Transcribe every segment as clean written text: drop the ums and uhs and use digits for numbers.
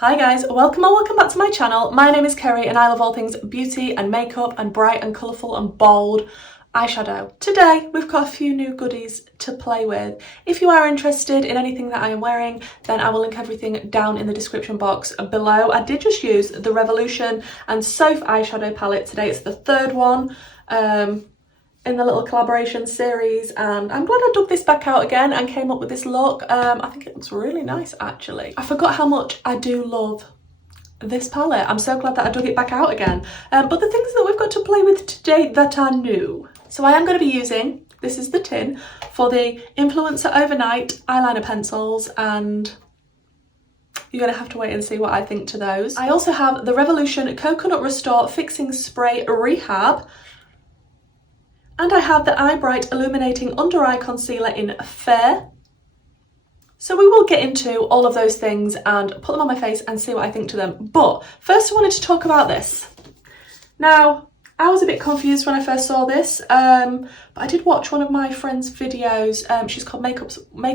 Hi guys, welcome or welcome back to my channel. My name is Kerry and I love all things beauty and makeup and bright and colourful and bold eyeshadow. Today we've got a few new goodies to play with. If you are interested in anything that I am wearing, then I will link everything down in the description box below. I did just use the Revolution and Soph eyeshadow palette today. It's the third one in the little collaboration series, and I'm glad I dug this back out again and came up with this look. I think it looks really nice actually. I forgot how much I do love this palette. I'm so glad that I dug it back out again. But the things that we've got to play with today that are new. So I am going to be using, this is the tin, for the Influencer Overnight eyeliner pencils, and you're going to have to wait and see what I think to those. I also have the Revolution Coconut Restore Fixing Spray Rehab. And I have the Eye Bright Illuminating Under Eye Concealer in Fair. So we will get into all of those things and put them on my face and see what I think to them. But first I wanted to talk about this. Now, I was a bit confused when I first saw this, but I did watch one of my friend's videos. She's called Makeup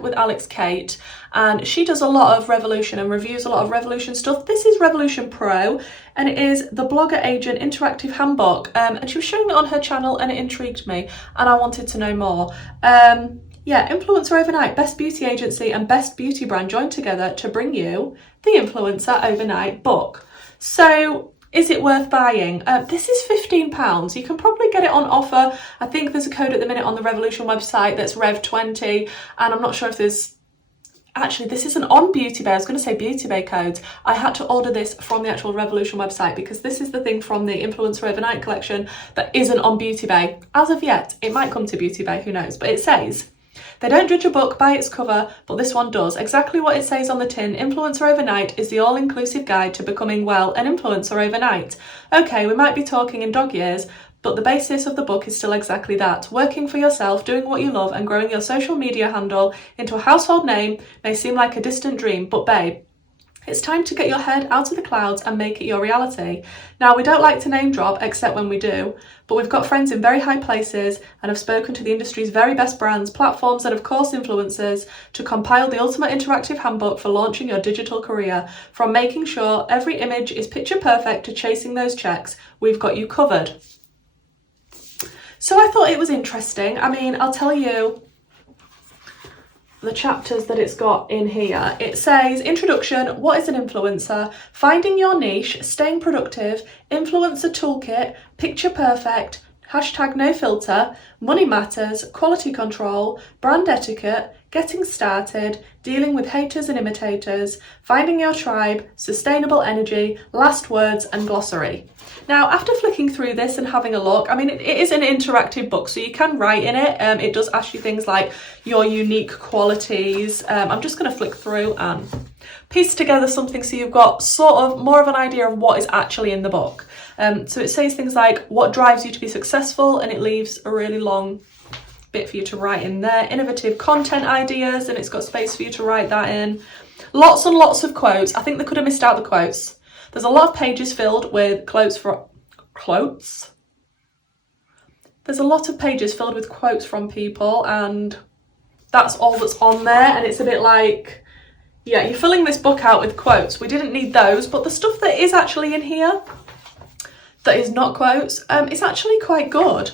with Alex Kate, and she does a lot of Revolution and reviews a lot of Revolution stuff. This is Revolution Pro, and it is the Blogger Agent Interactive Handbook, and she was showing it on her channel and it intrigued me and I wanted to know more. Yeah, Influencer Overnight, Best Beauty Agency and Best Beauty Brand joined together to bring you the Influencer Overnight book. So, is it worth buying? This is £15. You can probably get it on offer. I think there's a code at the minute on the Revolution website that's Rev20, and I'm not sure if there's... Actually, this isn't on Beauty Bay. I was going to say Beauty Bay codes. I had to order this from the actual Revolution website because this is the thing from the Influencer Overnight collection that isn't on Beauty Bay. As of yet, it might come to Beauty Bay, who knows? But it says, they don't judge a book by its cover, but this one does. Exactly what it says on the tin, Influencer Overnight is the all-inclusive guide to becoming, well, an influencer overnight. Okay, we might be talking in dog years, but the basis of the book is still exactly that. Working for yourself, doing what you love, and growing your social media handle into a household name may seem like a distant dream, but babe, it's time to get your head out of the clouds and make it your reality. Now, we don't like to name drop, except when we do, but we've got friends in very high places and have spoken to the industry's very best brands, platforms, and of course influencers to compile the ultimate interactive handbook for launching your digital career. From making sure every image is picture perfect to chasing those checks, we've got you covered. So I thought it was interesting. I mean, I'll tell you the chapters that it's got in here. It says, Introduction, What is an Influencer? Finding Your Niche, Staying Productive, Influencer Toolkit, Picture Perfect, Hashtag No Filter, Money Matters, Quality Control, Brand Etiquette, Getting Started, Dealing with Haters and Imitators, Finding Your Tribe, Sustainable Energy, Last Words and Glossary. Now, after flicking through this and having a look, I mean, it is an interactive book, so you can write in it. It does ask you things like your unique qualities. I'm just going to flick through and piece together something so you've got sort of more of an idea of what is actually in the book. So it says things like what drives you to be successful, and it leaves a really long bit for you to write in there. Innovative content ideas, and it's got space for you to write that in. Lots and lots of quotes. I think they could have missed out the quotes. There's a lot of pages filled with quotes. There's a lot of pages filled with quotes from people, and that's all that's on there. And it's a bit like, yeah, you're filling this book out with quotes. We didn't need those, but the stuff that is actually in here that is not quotes, it's actually quite good.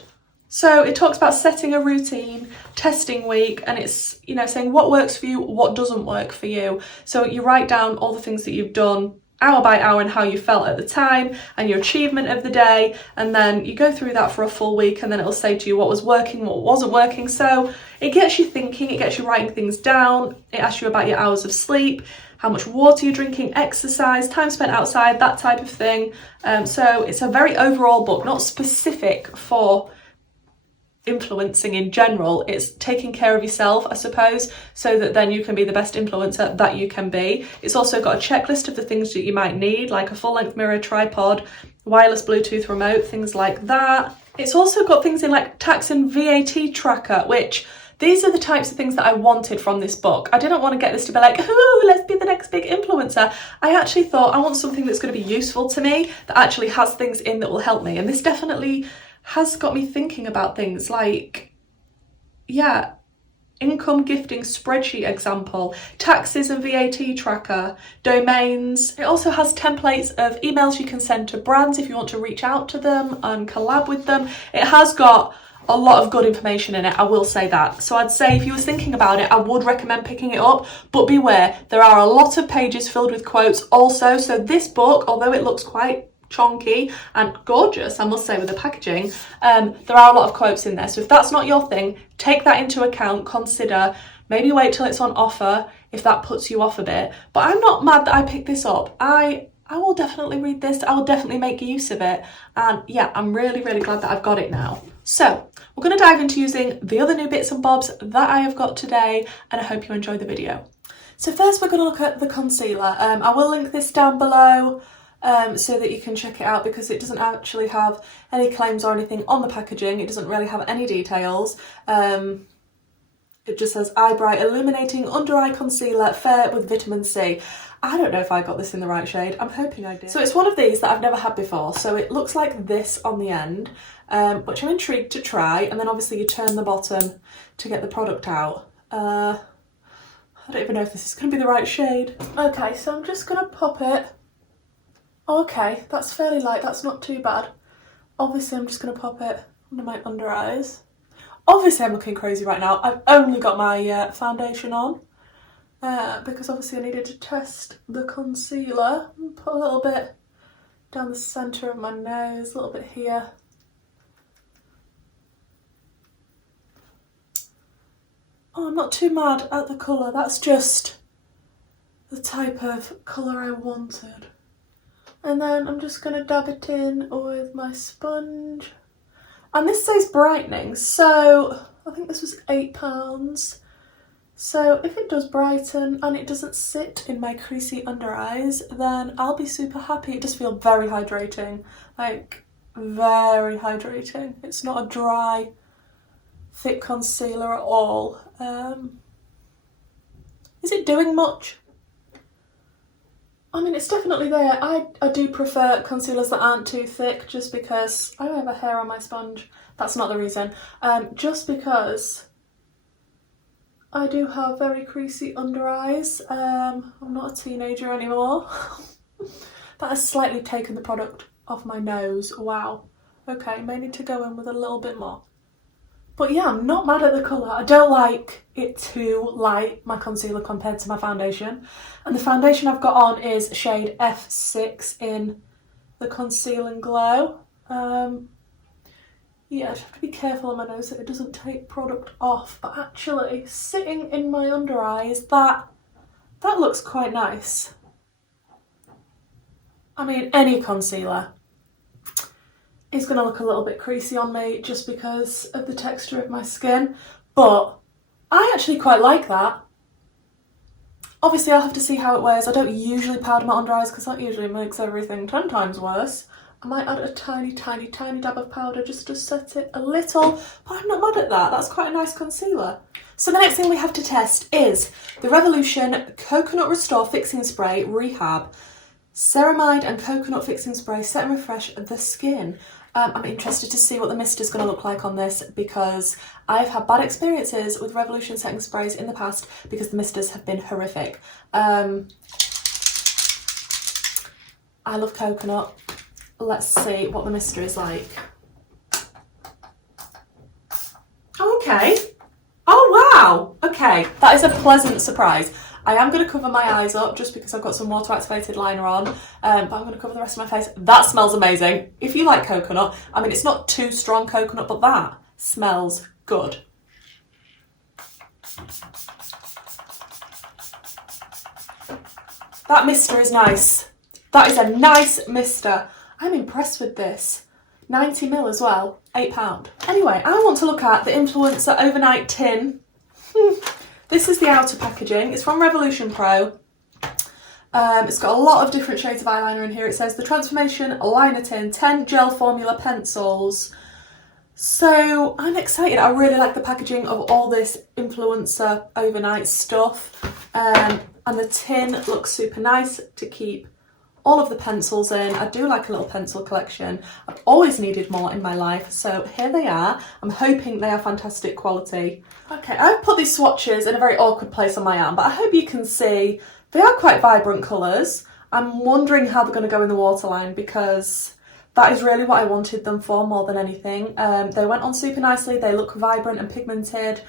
So it talks about setting a routine, testing week, and it's, you know, saying what works for you, what doesn't work for you. So you write down all the things that you've done hour by hour and how you felt at the time and your achievement of the day, and then you go through that for a full week, and then it'll say to you what was working, what wasn't working. So it gets you thinking, it gets you writing things down, it asks you about your hours of sleep, how much water you're drinking, exercise, time spent outside, that type of thing. So it's a very overall book, not specific for influencing in general. It's taking care of yourself, I suppose, so that then you can be the best influencer that you can be. It's also got a checklist of the things that you might need, like a full-length mirror, tripod, wireless Bluetooth remote, things like that. It's also got things in like tax and VAT tracker, which these are the types of things that I wanted from this book. I didn't want to get this to be like, ooh, let's be the next big influencer. I actually thought I want something that's going to be useful to me, that actually has things in that will help me. And this definitely has got me thinking about things like, yeah, income gifting spreadsheet example, taxes and VAT tracker, domains. It also has templates of emails you can send to brands if you want to reach out to them and collab with them. It has got a lot of good information in it, I will say that. So I'd say if you were thinking about it, I would recommend picking it up, but beware, there are a lot of pages filled with quotes also. So this book, although it looks quite chunky and gorgeous, I must say, with the packaging, there are a lot of quotes in there. So if that's not your thing, take that into account, consider, maybe wait till it's on offer if that puts you off a bit. But I'm not mad that I picked this up. I will definitely read this, I will definitely make use of it, and yeah, I'm really glad that I've got it now. So we're going to dive into using the other new bits and bobs that I have got today, and I hope you enjoy the video. So first we're going to look at the concealer. I will link this down below so that you can check it out, because it doesn't actually have any claims or anything on the packaging. It doesn't really have any details. It just says Eye Bright Illuminating Under Eye Concealer Fair with Vitamin C. I don't know if I got this in the right shade. I'm hoping I did. So it's one of these that I've never had before. So it looks like this on the end, which I'm intrigued to try. And then obviously you turn the bottom to get the product out. I don't even know if this is going to be the right shade. Okay, so I'm just going to pop it. Okay, that's fairly light. That's not too bad. Obviously I'm just going to pop it under my under eyes. Obviously I'm looking crazy right now. I've only got my foundation on. Because obviously I needed to test the concealer. Put a little bit down the centre of my nose, a little bit here. Oh, I'm not too mad at the colour. That's just the type of colour I wanted. And then I'm just going to dab it in with my sponge. And this says brightening, so I think this was £8. So if it does brighten and it doesn't sit in my creasy under eyes, then I'll be super happy. It does feel very hydrating, like very hydrating. It's not a dry, thick concealer at all. Is it doing much? I mean, it's definitely there. I do prefer concealers that aren't too thick, just because I don't have a hair on my sponge. That's not the reason. Just because I do have very creasy under eyes. I'm not a teenager anymore. That has slightly taken the product off my nose. Wow. Okay, may need to go in with a little bit more. But yeah, I'm not mad at the colour. I don't like it too light, my concealer, compared to my foundation. And the foundation I've got on is shade F6 in the Conceal and Glow. Yeah, I just have to be careful on my nose that it doesn't take product off. But actually, sitting in my under eyes, that looks quite nice. I mean, any concealer is going to look a little bit creasy on me just because of the texture of my skin, but I actually quite like that. Obviously I'll have to see how it wears. I don't usually powder my under eyes because that usually makes everything 10 times worse. I might add a tiny dab of powder just to set it a little, but I'm not mad at that. That's quite a nice concealer. So the next thing we have to test is the Revolution Coconut Restore Fixing Spray Rehab. Ceramide and coconut fixing spray, set and refresh the skin. I'm interested to see what the mist is going to look like on this, because I've had bad experiences with Revolution setting sprays in the past because the misters have been horrific. I love coconut. Let's see what the mister is like. Okay. Oh wow. Okay, that is a pleasant surprise. I am going to cover my eyes up just because I've got some water activated liner on, but I'm going to cover the rest of my face. That smells amazing. If you like coconut, I mean, it's not too strong coconut, but that smells good. That mister is nice. That is a nice mister. I'm impressed with this. 90ml as well, £8. Anyway, I want to look at the Influencer Overnight Tin. This is the outer packaging. It's from Revolution Pro. It's got a lot of different shades of eyeliner in here. It says the Transformation Liner Tin, 10 gel formula pencils. So I'm excited. I really like the packaging of all this Influencer Overnight stuff. And the tin looks super nice to keep all of the pencils in. I do like a little pencil collection. I've always needed more in my life, so here they are. I'm hoping they are fantastic quality. Okay, I've put these swatches in a very awkward place on my arm, but I hope you can see they are quite vibrant colours. I'm wondering how they're going to go in the waterline, because that is really what I wanted them for more than anything. They went on super nicely. They look vibrant and pigmented.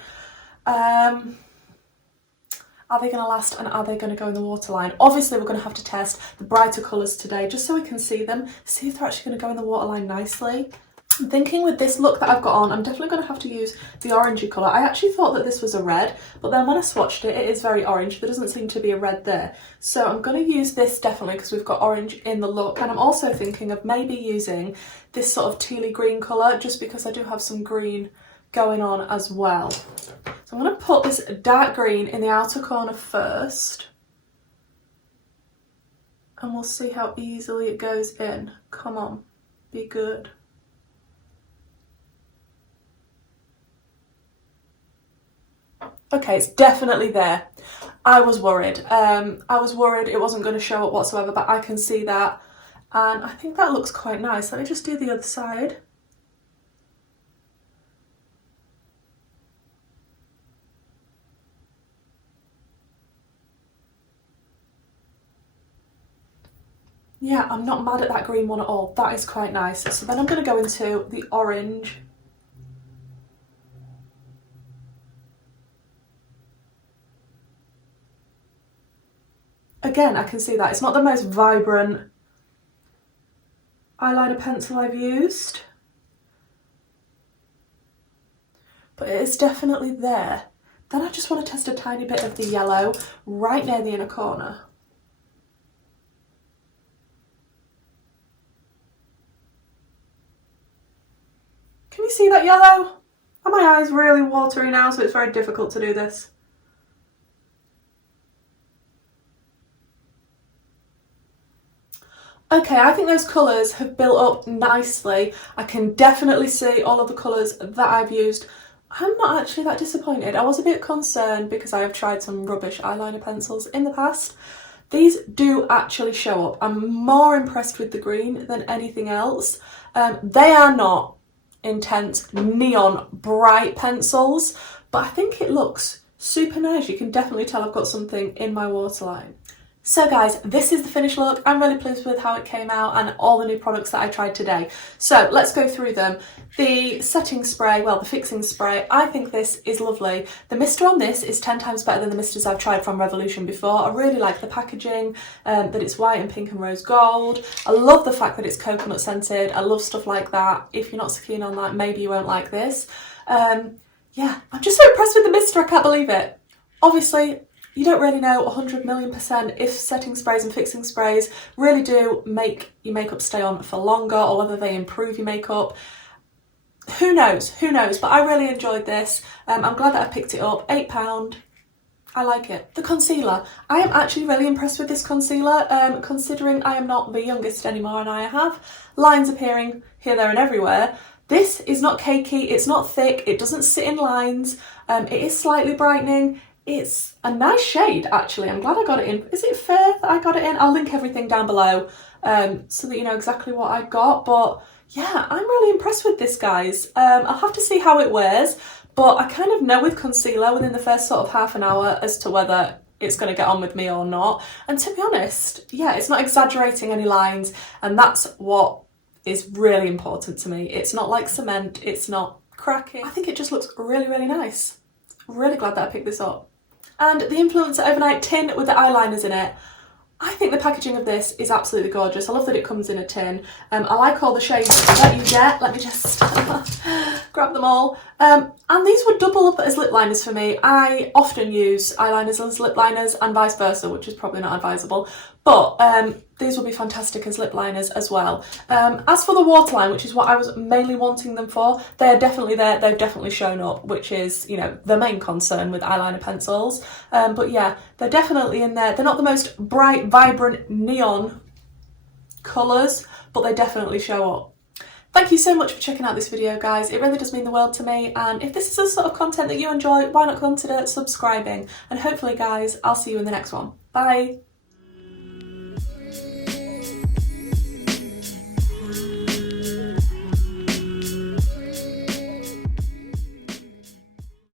Are they going to last, and are they going to go in the waterline? Obviously, we're going to have to test the brighter colours today just so we can see them, see if they're actually going to go in the waterline nicely. I'm thinking with this look that I've got on, I'm definitely going to have to use the orangey colour. I actually thought that this was a red, but then when I swatched it, it is very orange. There doesn't seem to be a red there. So I'm going to use this definitely because we've got orange in the look. And I'm also thinking of maybe using this sort of tealy green colour just because I do have some green going on as well. So I'm going to put this dark green in the outer corner first. And we'll see how easily it goes in. Come on, be good. Okay, it's definitely there. I was worried. It wasn't going to show up whatsoever, but I can see that. And I think that looks quite nice. Let me just do the other side. Yeah, I'm not mad at that green one at all. That is quite nice. So then I'm going to go into the orange. Again, I can see that. It's not the most vibrant eyeliner pencil I've used, but it is definitely there. Then I just want to test a tiny bit of the yellow right near the inner corner. Can you see that yellow? Are my eyes really watery now, so it's very difficult to do this? Okay, I think those colours have built up nicely. I can definitely see all of the colours that I've used. I'm not actually that disappointed. I was a bit concerned because I have tried some rubbish eyeliner pencils in the past. These do actually show up. I'm more impressed with the green than anything else. They are not intense neon bright pencils, but I think it looks super nice. You can definitely tell I've got something in my waterline. So guys, this is the finished look. I'm really pleased with how it came out and all the new products that I tried today. So let's go through them. The setting spray, well, the fixing spray, I think this is lovely. The mister on this is 10 times better than the misters I've tried from Revolution before. I really like the packaging, that it's white and pink and rose gold. I love the fact that it's coconut scented. I love stuff like that. If you're not so keen on that, maybe you won't like this. Yeah, I'm just so impressed with the mister, I can't believe it. Obviously, you don't really know 100,000,000% if setting sprays and fixing sprays really do make your makeup stay on for longer or whether they improve your makeup. Who knows, but I really enjoyed this. I'm glad that I picked it up. £8. I like it. The concealer. I am actually really impressed with this concealer, considering I am not the youngest anymore and I have lines appearing here, there and everywhere. This is not cakey, it's not thick, it doesn't sit in lines, it is slightly brightening. It's a nice shade, actually. I'm glad I got it in. Is it fair that I got it in? I'll link everything down below so that you know exactly what I got. But yeah, I'm really impressed with this, guys. I'll have to see how it wears, but I kind of know with concealer within the first sort of half an hour as to whether it's going to get on with me or not. And to be honest, yeah, it's not exaggerating any lines, and that's what is really important to me. It's not like cement, it's not cracking. I think it just looks really, really nice. Really glad that I picked this up. And the Influencer Overnight tin with the eyeliners in it. I think the packaging of this is absolutely gorgeous. I love that it comes in a tin. I like all the shades that you get. Let me just grab them all. And these would double up as lip liners for me. I often use eyeliners as lip liners and vice versa, which is probably not advisable. But these will be fantastic as lip liners as well. As for the waterline, which is what I was mainly wanting them for, they're definitely there. They've definitely shown up, which is, you know, the main concern with eyeliner pencils. But yeah, they're definitely in there. They're not the most bright, vibrant neon colours, but they definitely show up. Thank you so much for checking out this video, guys. It really does mean the world to me. And if this is the sort of content that you enjoy, why not consider subscribing? And hopefully, guys, I'll see you in the next one. Bye.